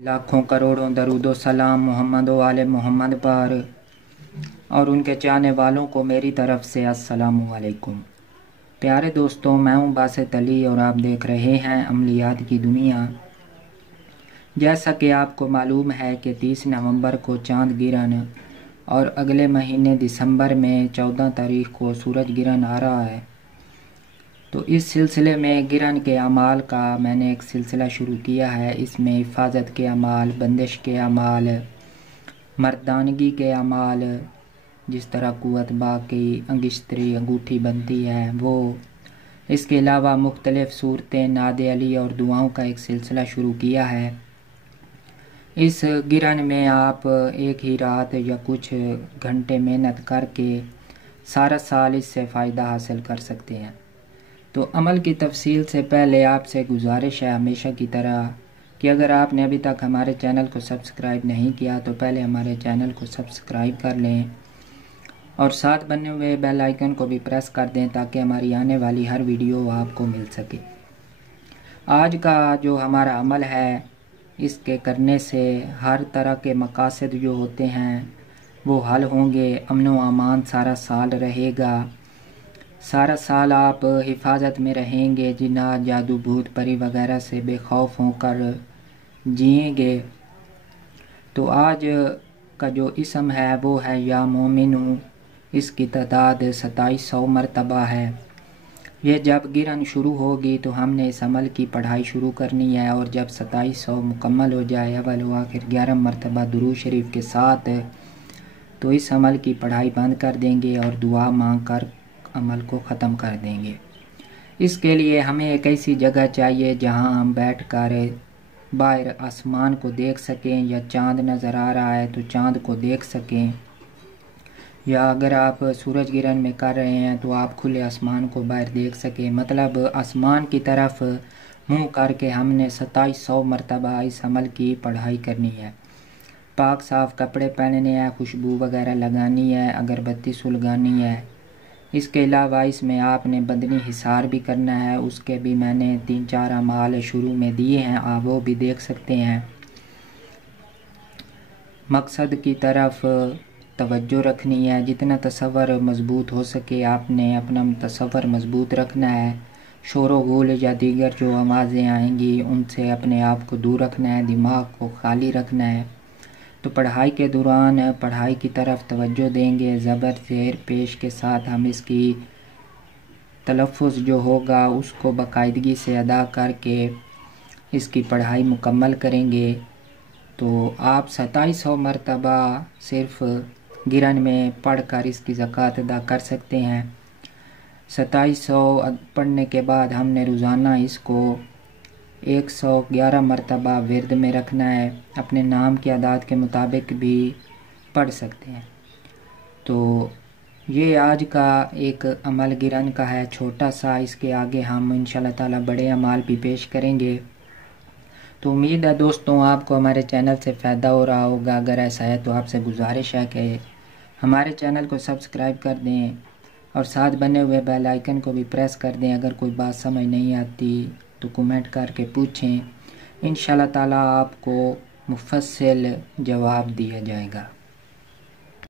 लाखों करोड़ों दरूदो सलाम मोहम्मद वाले मोहम्मद पर और उनके चाहने वालों को मेरी तरफ से अस्सलामु अलैकुम। प्यारे दोस्तों, मैं हूं बासित अली और आप देख रहे हैं अमलियात की दुनिया। जैसा कि आपको मालूम है कि 30 नवंबर को चांद गिरन और अगले महीने दिसंबर में 14 तारीख को सूरज गिरन आ रहा है। तो इस सिलसिले में गिरन के अमाल का मैंने एक सिलसिला शुरू किया है। इसमें हिफाजत के अमाल, बंदिश के अमाल, मर्दानगी के अमाल, जिस तरह कुव्वत बाकी अंगिश्तरी अंगूठी बनती है वो, इसके अलावा मुख्तलिफ़ सूरतें, नादे अली और दुआओं का एक सिलसिला शुरू किया है। इस गिरन में आप एक ही रात या कुछ घंटे मेहनत करके सारा साल इससे फ़ायदा हासिल कर सकते हैं। तो अमल की तफसील से पहले आपसे गुजारिश है हमेशा की तरह कि अगर आपने अभी तक हमारे चैनल को सब्सक्राइब नहीं किया तो पहले हमारे चैनल को सब्सक्राइब कर लें और साथ बने हुए बेल आइकन को भी प्रेस कर दें ताकि हमारी आने वाली हर वीडियो आपको मिल सके। आज का जो हमारा अमल है, इसके करने से हर तरह के मकासद जो होते हैं वो हल होंगे। अमन व अमान सारा साल रहेगा। सारा साल आप हिफाजत में रहेंगे, जिन्ना जादू भूत परी वगैरह से बेखौफ होकर जिएंगे। तो आज का जो इसम है वो है या मोमिनू। इसकी तादाद 2700 मरतबा है। ये जब गिरन शुरू होगी तो हमने इस अमल की पढ़ाई शुरू करनी है और जब 2700 मुकम्मल हो जाए अव्वल व आखिर 11 मरतबा दुरूद शरीफ के साथ, तो इस अमल की पढ़ाई बंद कर देंगे और दुआ मांग कर अमल को ख़त्म कर देंगे। इसके लिए हमें एक ऐसी जगह चाहिए जहां हम बैठकर बाहर आसमान को देख सकें, या चांद नज़र आ रहा है तो चांद को देख सकें, या अगर आप सूरज गिरन में कर रहे हैं तो आप खुले आसमान को बाहर देख सकें। मतलब आसमान की तरफ मुंह करके हमने 2700 मरतबा इस अमल की पढ़ाई करनी है। पाक साफ़ कपड़े पहनने हैं, खुशबू वगैरह लगानी है, अगरबत्ती सुलगानी है। इसके अलावा इसमें आपने बदनी हिसार भी करना है। उसके भी मैंने 3-4 अमाल शुरू में दिए हैं, आप वो भी देख सकते हैं। मकसद की तरफ तवज्जो रखनी है। जितना तसव्वुर मज़बूत हो सके आपने अपना तसव्वुर मज़बूत रखना है। शोर व गुल या दीगर जो आवाज़ें आएंगी उनसे अपने आप को दूर रखना है, दिमाग को खाली रखना है। तो पढ़ाई के दौरान पढ़ाई की तरफ तवज्जो देंगे। ज़बर ज़ेर पेश के साथ हम इसकी तलफ़्फ़ुज़ जो होगा उसको बाकायदगी से अदा करके इसकी पढ़ाई मुकम्मल करेंगे। तो आप 2700 मरतबा सिर्फ़ गिरन में पढ़कर इसकी ज़कात अदा कर सकते हैं। 2700 पढ़ने के बाद हमने रोज़ाना इसको 111 मरतबा विर्द में रखना है। अपने नाम की आदात के मुताबिक भी पढ़ सकते हैं। तो ये आज का एक अमल गिरन का है, छोटा सा। इसके आगे हम इंशाल्लाह ताला बड़े अमाल भी पेश करेंगे। तो उम्मीद है दोस्तों आपको हमारे चैनल से फ़ायदा हो रहा होगा। अगर ऐसा है तो आपसे गुजारिश है कि हमारे चैनल को सब्सक्राइब कर दें और साथ बने हुए बेल आइकन को भी प्रेस कर दें। अगर कोई बात समझ नहीं आती तो कमेंट करके पूछें, इंशाल्लाह ताला आपको मुफस्सिल जवाब दिया जाएगा।